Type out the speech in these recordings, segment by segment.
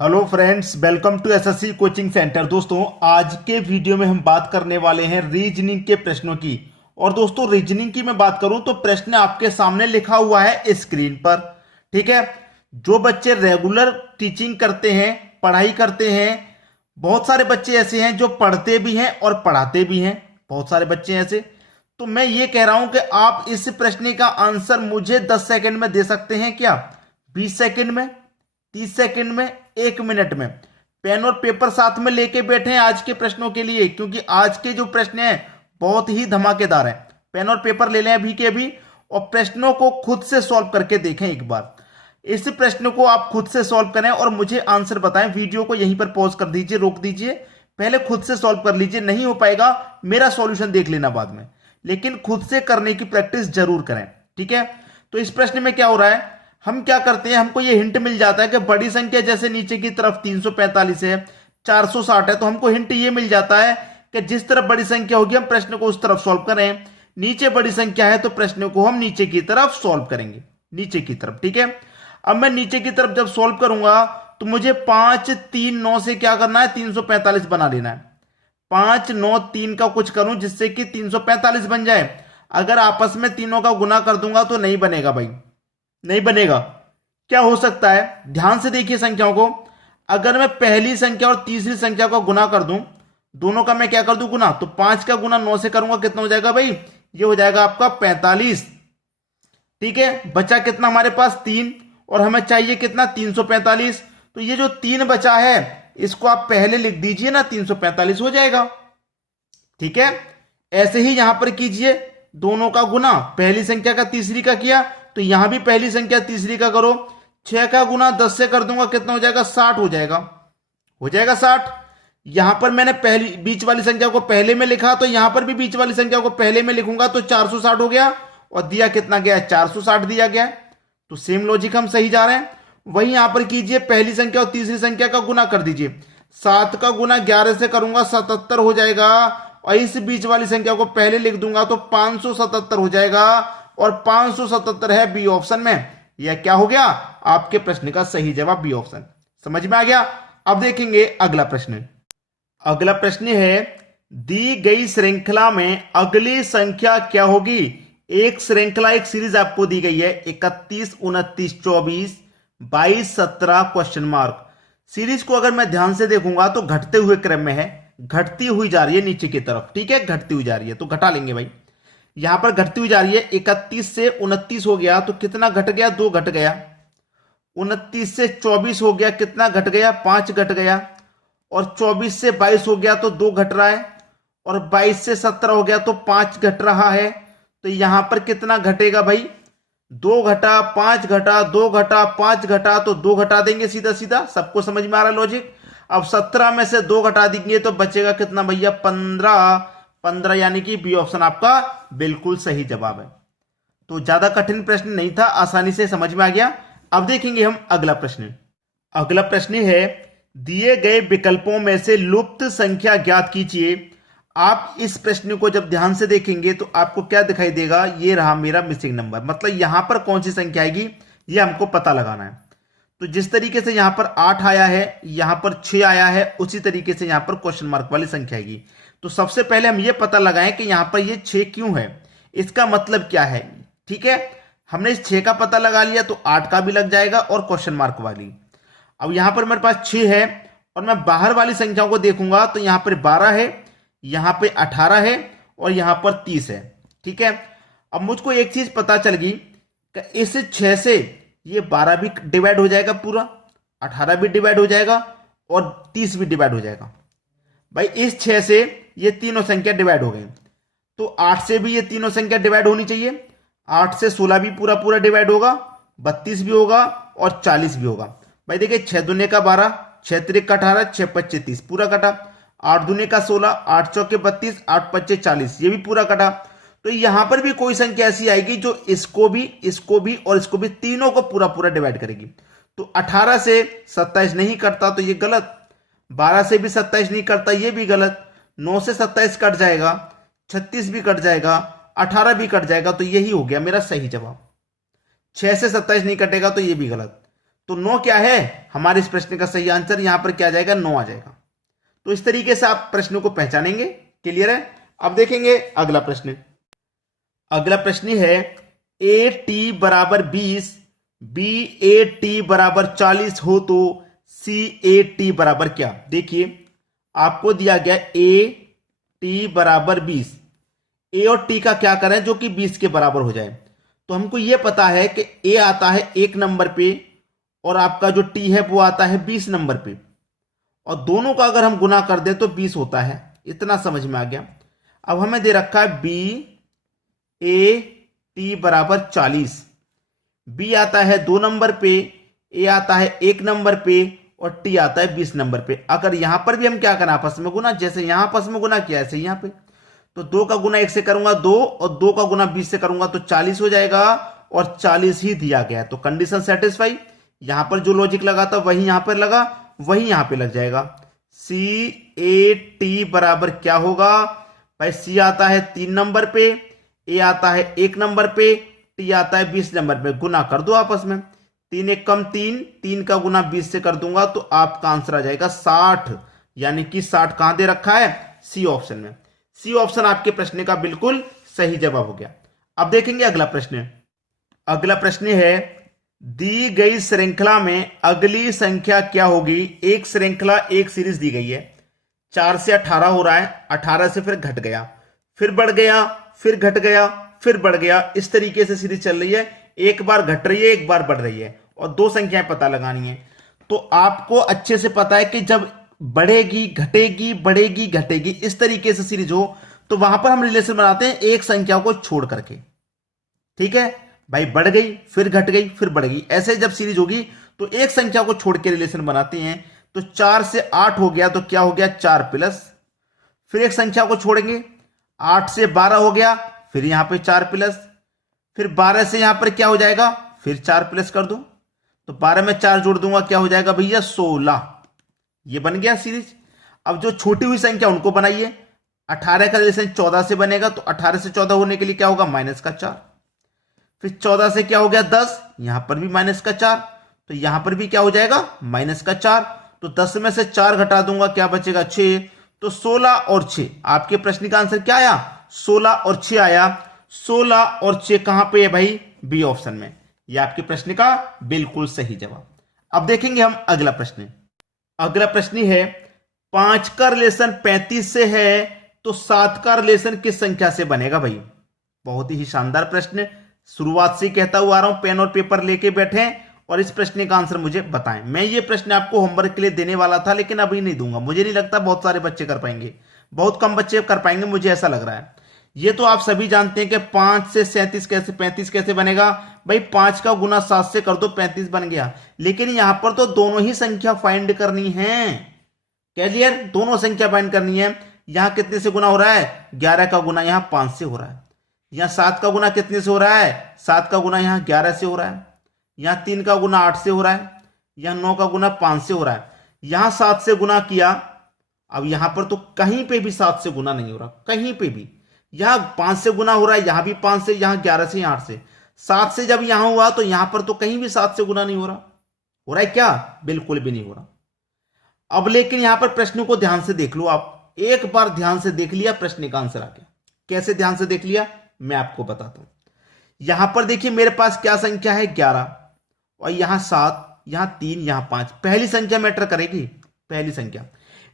Hello friends, welcome to SSC coaching centre. दोस्तों, आज के वीडियो में हम बात करने वाले हैं रीजनिंग के प्रश्नों की। और दोस्तों, रीजनिंग की मैं बात करूं तो प्रश्न आपके सामने लिखा हुआ है स्क्रीन पर। ठीक है। जो बच्चे रेगुलर टीचिंग करते हैं, पढ़ाई करते हैं, बहुत सारे बच्चे ऐसे हैं जो पढ़ते भी हैं और पढ़ाते भी हैं, बहुत सारे बच्चे ऐसे। तो मैं ये कह रहा हूं कि आप इस प्रश्न का आंसर मुझे 10 सेकंड में दे सकते हैं क्या? 20 सेकंड में, 30 सेकंड में, 1 मिनट में। पेन और पेपर साथ में लेके बैठे हैं आज के प्रश्नों के लिए, क्योंकि आज के जो प्रश्न हैं बहुत ही धमाकेदार हैं। पेन और पेपर ले लें अभी के अभी और प्रश्नों को खुद से सॉल्व करके देखें एक बार। इस प्रश्न को आप खुद से सॉल्व करें और मुझे आंसर बताएं। वीडियो को यहीं पर पॉज कर दीजिए, रोक दीजिए, पहले खुद से सॉल्व कर लीजिए। नहीं हो पाएगा मेरा सॉल्यूशन देख लेना बाद में, लेकिन खुद से करने की प्रैक्टिस जरूर करें। ठीक है। तो इस प्रश्न में क्या हो रहा है, हम क्या करते हैं, हमको ये हिंट मिल जाता है कि बड़ी संख्या जैसे नीचे की तरफ 345 है, 460 है, तो हमको हिंट ये मिल जाता है कि जिस तरफ बड़ी संख्या होगी हम प्रश्न को उस तरफ सॉल्व करें। नीचे बड़ी संख्या है तो प्रश्न को हम नीचे की तरफ सॉल्व करेंगे, नीचे की तरफ। ठीक है। अब मैं नीचे की तरफ जब सॉल्व करूंगा तो मुझे 5, 3, 9 से क्या करना है, 345 बना लेना है। 5, 9, 3 का कुछ करूं जिससे कि 345 बन जाए। अगर आपस में तीनों का गुना कर दूंगा तो नहीं बनेगा भाई, नहीं बनेगा। क्या हो सकता है, ध्यान से देखिए संख्याओं को। अगर मैं पहली संख्या और तीसरी संख्या को गुना कर दूं, दोनों का मैं क्या कर दूं, गुना, तो 5 का गुना 9 से करूंगा, कितना हो जाएगा भाई, ये हो जाएगा आपका 45। ठीक है। बचा कितना हमारे पास, 3, और हमें चाहिए कितना, 345। तो ये जो 3 बचा है इसको आप पहले लिख दीजिए ना, 345 हो जाएगा। ठीक है। ऐसे ही यहां पर कीजिए, दोनों का गुना, पहली संख्या का तीसरी का किया तो यहां भी पहली संख्या तीसरी का करो। 6 का गुना 10 से कर दूंगा, कितना हो जाएगा, 60 हो जाएगा, हो जाएगा 60। यहां पर मैंने पहली बीच वाली संख्या को पहले में लिखा तो यहां पर भी बीच वाली संख्या को पहले में लिखूंगा तो 460 हो गया, और दिया कितना गया, 460 दिया गया। तो सेम लॉजिक हम सही जा रहे हैं। वही यहां पर कीजिए, पहली संख्या और तीसरी संख्या का गुना कर दीजिए। 7 का गुना 11 से करूंगा, 77 हो जाएगा, और इस बीच वाली संख्या को पहले लिख दूंगा तो 577 हो जाएगा, और 577 है बी ऑप्शन में। यह क्या हो गया, आपके प्रश्न का सही जवाब बी ऑप्शन। समझ में आ गया। अब देखेंगे अगला प्रश्न। अगला प्रश्न है, दी गई श्रृंखला में अगली संख्या क्या होगी। एक श्रृंखला, एक सीरीज आपको दी गई है, 31, 29, 24, 22, 17 क्वेश्चन मार्क। सीरीज को अगर मैं ध्यान से देखूंगा तो घटते हुए क्रम में है, घटती हुई जा रही है नीचे की तरफ। ठीक है, घटती हुई जा रही है तो घटा लेंगे भाई। यहां पर घटती हुई जा रही है, 31 से 29 हो गया तो कितना घट गया, 2 घट गया। 29 से 24 हो गया, कितना घट गया, 5 घट गया। और 24 से 22 हो गया तो 2 घट रहा है, और 22 से 17 हो गया तो 5 घट रहा है। तो यहां पर कितना घटेगा भाई, 2 घटा, 5 घटा, 2 घटा, 5 घटा, तो 2 घटा देंगे सीधा सीधा। सबको समझ में आ रहा है लॉजिक। अब 17 में से 2 घटा देंगे तो बचेगा कितना भैया, 15। 15 यानी कि बी ऑप्शन आपका बिल्कुल सही जवाब है। तो ज्यादा कठिन प्रश्न नहीं था, आसानी से समझ में आ गया। अब देखेंगे हम अगला प्रश्न। अगला प्रश्न है, दिए गए विकल्पों में से लुप्त संख्या ज्ञात कीजिए। आप इस प्रश्न को जब ध्यान से देखेंगे तो आपको क्या दिखाई देगा, ये रहा मेरा मिसिंग नंबर। मतलब यहां पर कौन सी संख्या आएगी ये हमको पता लगाना है। तो जिस तरीके से यहां पर 8 आया है, यहां पर 6 आया है, उसी तरीके से यहां पर क्वेश्चन मार्क वाली संख्या आएगी। तो सबसे पहले हम ये पता लगाएं कि यहां पर ये 6 क्यों है, इसका मतलब क्या है। ठीक है। हमने इस 6 का पता लगा लिया तो 8 का भी लग जाएगा और क्वेश्चन मार्क वाली। अब यहां पर मेरे पास 6 है और मैं बाहर वाली संख्याओं को देखूंगा तो यहां पर 12 है, यहां पे 18 है, और यहां पर 30 है। ठीक है। अब मुझको एक चीज पता चल गई कि इस 6 से ये 12 भी डिवाइड हो जाएगा पूरा, 18 भी डिवाइड हो जाएगा, और 30 भी डिवाइड हो जाएगा। भाई इस 6 से ये तीनों संख्या डिवाइड हो गई, तो 8 से भी ये तीनों संख्या डिवाइड होनी चाहिए। 8 से 16 भी पूरा पूरा डिवाइड होगा, 32 भी होगा, और 40 भी होगा। भाई देखिए, 6 दूने का 12, 6 त्रिक का 18, 6 पच्चे 30 पूरा कटा। 8 दूने का 16, 8 चौके 32, 8 पच्चे 40 ये भी पूरा कटा। तो यहां पर भी कोई संख्या ऐसी आएगी जो इसको भी, इसको भी और इसको भी, तीनों को पूरा पूरा डिवाइड करेगी। तो 18 से 27 नहीं कटता तो ये गलत, 12 से भी 27 नहीं कटता ये भी गलत, 9 से 27 कट जाएगा, 36 भी कट जाएगा, 18 भी कट जाएगा, तो यही हो गया मेरा सही जवाब। 6 से 27 नहीं कटेगा तो ये भी गलत। तो 9 क्या है हमारे इस प्रश्न का सही आंसर, यहां पर क्या आ जाएगा 9 आ जाएगा। तो इस तरीके से आप प्रश्नों को पहचानेंगे। क्लियर है। अब देखेंगे अगला प्रश्न। अगला प्रश्न है ए टी बराबर 20 बी ए टी बराबर 40 हो तो सी ए टी बराबर क्या। देखिए आपको दिया गया ए टी बराबर 20, ए और टी का क्या करें जो कि 20 के बराबर हो जाए। तो हमको यह पता है कि ए आता है 1 नंबर पे और आपका जो टी है वो आता है 20 नंबर पे, और दोनों का अगर हम गुना कर दें तो 20 होता है। इतना समझ में आ गया। अब हमें दे रखा है बी ए टी बराबर 40, बी आता है 2 नंबर पे, ए आता है 1 नंबर पे और टी आता है 20 नंबर पे। अगर यहां पर भी हम क्या करें आपस में गुना, जैसे यहां आपस में गुना किया ऐसे यहां पे, तो 2 का गुना 1 से करूंगा 2 और 2 का गुना 20 से करूंगा तो 40 हो जाएगा, और 40 ही दिया गया है। तो कंडीशन सेटिस्फाई। यहां पर जो लॉजिक लगा था वही यहां पर लगा, वही यहां पे लग जाएगा। सी ए टी बराबर क्या होगा भाई, सी आता है 3 नंबर पे, ए आता है 1 नंबर पे, टी आता है 20 नंबर पे। गुना कर दो आपस में, 3 1 कम 3, 3 का गुना 20 से कर दूंगा तो आपका आंसर आ जाएगा 60। यानी कि 60 कहां दे रखा है, सी ऑप्शन में। सी ऑप्शन आपके प्रश्न का बिल्कुल सही जवाब हो गया। अब देखेंगे अगला प्रश्न। अगला प्रश्न है दी गई श्रृंखला में अगली संख्या क्या होगी। एक श्रृंखला एक सीरीज दी गई है, 4 से 18 हो रहा है, 18 से फिर घट गया, फिर बढ़ गया, फिर घट गया, फिर बढ़ गया। इस तरीके से सीरीज चल रही है, एक बार घट रही है एक बार बढ़ रही है, और 2 संख्याएं पता लगानी है। तो आपको अच्छे से पता है कि जब बढ़ेगी घटेगी बढ़ेगी घटेगी इस तरीके से सीरीज हो तो वहां पर हम रिलेशन बनाते हैं एक संख्या को छोड़ करके। ठीक है भाई, बढ़ गई फिर घट गई फिर बढ़ गई, ऐसे जब सीरीज होगी तो एक संख्या को छोड़ के रिलेशन बनाते हैं। तो 4 से 8 हो गया तो क्या हो गया 4 प्लस, फिर एक संख्या को छोड़ेंगे, 8 से 12 हो गया, फिर यहां पे 4 प्लस, फिर 12 से यहां पर क्या हो जाएगा, फिर 4 प्लस कर दो, तो 12 में 4 जोड़ दूंगा क्या हो जाएगा भैया 16। ये बन गया सीरीज। अब जो छोटी हुई संख्या उनको बनाइए, 18 का रिलेशन 14 से बनेगा, तो 18 से 14 होने के लिए क्या होगा माइनस का 4, फिर 14 से क्या हो गया 10, यहां पर भी माइनस का 4, तो यहां पर भी क्या हो जाएगा माइनस का 4, तो 10 में से 4 घटा दूंगा क्या बचेगा 6, तो 16 और 6। आपके प्रश्न का आंसर क्या आया 16 और 6 आया। 16 और 6 कहां पे है भाई, बी ऑप्शन में। यह आपके प्रश्न का बिल्कुल सही जवाब। अब देखेंगे हम अगला प्रश्न। अगला प्रश्न है 5 का रिलेशन 35 से है तो 7 का रिलेशन किस संख्या से बनेगा भाई। बहुत ही शानदार प्रश्न, शुरुआत से कहता हुआ आ रहा हूं, पेन और पेपर लेके बैठे और इस प्रश्न का आंसर मुझे बताएं। मैं ये प्रश्न आपको होमवर्क के लिए देने वाला था लेकिन अभी नहीं दूंगा, मुझे नहीं लगता बहुत सारे बच्चे कर पाएंगे, बहुत कम बच्चे कर पाएंगे, मुझे ऐसा लग रहा है। ये तो आप सभी जानते हैं कि 5 से 37 कैसे 35 कैसे बनेगा भाई, 5 का गुना 7 से कर दो 35 बन गया। लेकिन यहां पर तो दोनों ही संख्या फाइंड करनी है। क्लियर, दोनों संख्या फाइंड करनी है। यहां कितने से गुना हो रहा है 11 का गुना यहां 5 से हो रहा है, यहां 7 का गुना कितने से हो रहा है 7 का गुना यहां 11 से हो रहा है, यहां 3 का गुना 8 से हो रहा है, यहां 9 का गुना 5 से हो रहा है, यहां 7 से गुना किया। अब यहां पर तो कहीं पे भी 7 से गुना नहीं हो रहा, कहीं पे भी। यहां 5 से गुना हो रहा है, यहां भी 5 से, यहां 11 से, यहां 8 से। 7 से जब यहां हुआ तो यहां पर तो कहीं भी 7 से गुना नहीं हो रहा है क्या, बिल्कुल भी नहीं हो रहा। अब लेकिन यहां पर प्रश्न को ध्यान से देख लो आप, एक बार ध्यान से देख लिया प्रश्न का आंसर आ गया। कैसे ध्यान से देख लिया मैं आपको बताता हूं। यहां पर देखिए मेरे पास क्या संख्या है 11, और यहां 7, यहां 3, यहां 5। पहली संख्या मैटर करेगी, पहली संख्या।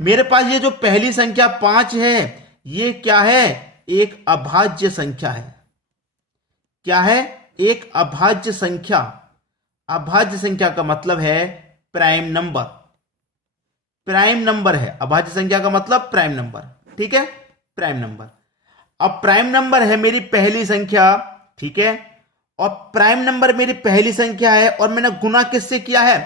मेरे पास ये जो पहली संख्या 5 है ये क्या है, एक अभाज्य संख्या है। क्या है, एक अभाज्य संख्या। अभाज्य संख्या का मतलब है प्राइम नंबर, प्राइम नंबर है अभाज्य संख्या का मतलब प्राइम नंबर। ठीक है, प्राइम नंबर। अब प्राइम नंबर है मेरी पहली संख्या, ठीक है, और प्राइम नंबर मेरी पहली संख्या है और मैंने गुना किससे किया है,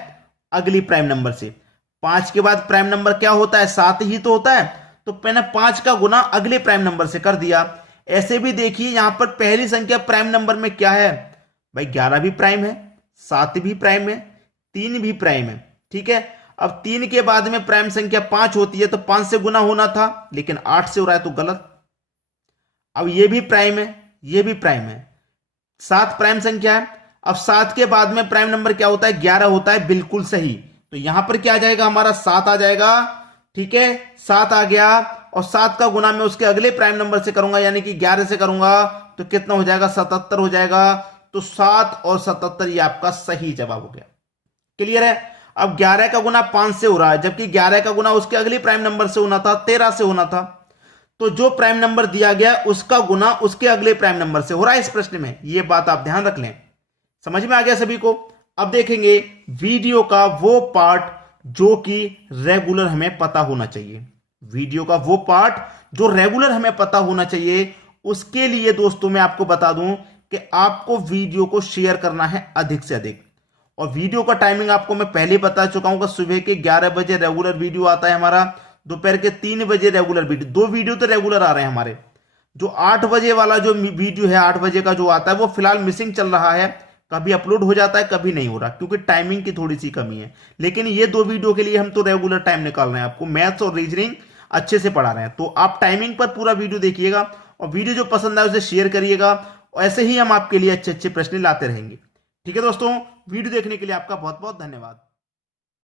अगली प्राइम नंबर से। 5 के बाद प्राइम नंबर क्या होता है 7 ही तो होता है, तो मैंने 5 का गुना अगले प्राइम नंबर से कर दिया। ऐसे भी देखिए यहां पर पहली संख्या प्राइम नंबर में क्या है भाई, 11 भी प्राइम है, 7 भी प्राइम है, 3 भी प्राइम है। ठीक है, अब 3 के बाद में प्राइम संख्या 5 होती है तो 5 से गुना होना था, लेकिन 8 से हो रहा है तो गलत। अब ये भी प्राइम है, ये भी प्राइम है, 7 प्राइम संख्या है। अब 7 के बाद में प्राइम नंबर क्या होता है, 11 होता है, बिल्कुल सही। तो यहां पर क्या आ जाएगा, हमारा 7 आ जाएगा। ठीक है, 7 आ गया, और 7 का गुना मैं उसके अगले प्राइम नंबर से करूंगा, यानी कि 11 से करूंगा, तो कितना हो जाएगा, 77 हो जाएगा। तो 7 और 77 ये आपका सही जवाब हो गया। क्लियर है। अब 11 का गुना 5 से हो रहा है, जबकि 11 का गुना उसके अगले प्राइम नंबर से होना था, 13 से होना था। तो जो प्राइम नंबर दिया गया उसका गुना उसके अगले प्राइम नंबर से हो रहा है इस प्रश्न में। यह बात आप ध्यान रख लें। समझ में आ गया सभी को। अब देखेंगे वीडियो का वो पार्ट जो कि रेगुलर हमें पता होना चाहिए। वीडियो का वो पार्ट जो रेगुलर हमें पता होना चाहिए, उसके लिए दोस्तों मैं आपको बता दूं कि आपको वीडियो को शेयर करना है अधिक से अधिक। और वीडियो का टाइमिंग आपको मैं पहले बता चुका हूं कि सुबह के 11 बजे रेगुलर वीडियो आता है हमारा, दोपहर के 3 बजे रेगुलर वीडियो। 2 वीडियो तो रेगुलर आ रहे हैं हमारे। जो 8 बजे वाला जो वीडियो है, 8 बजे का जो आता है, वो फिलहाल मिसिंग चल रहा है। कभी अपलोड हो जाता है, कभी नहीं हो रहा, क्योंकि टाइमिंग की थोड़ी सी कमी है। लेकिन ये 2 वीडियो के लिए हम तो रेगुलर टाइम निकाल रहे हैं, आपको मैथ्स और रीजनिंग अच्छे से पढ़ा रहे हैं। तो आप टाइमिंग पर पूरा वीडियो देखिएगा, और वीडियो जो पसंद आए उसे शेयर करिएगा। और ऐसे ही हम आपके लिए अच्छे अच्छे प्रश्न लाते रहेंगे। ठीक है दोस्तों, वीडियो देखने के लिए आपका बहुत बहुत धन्यवाद।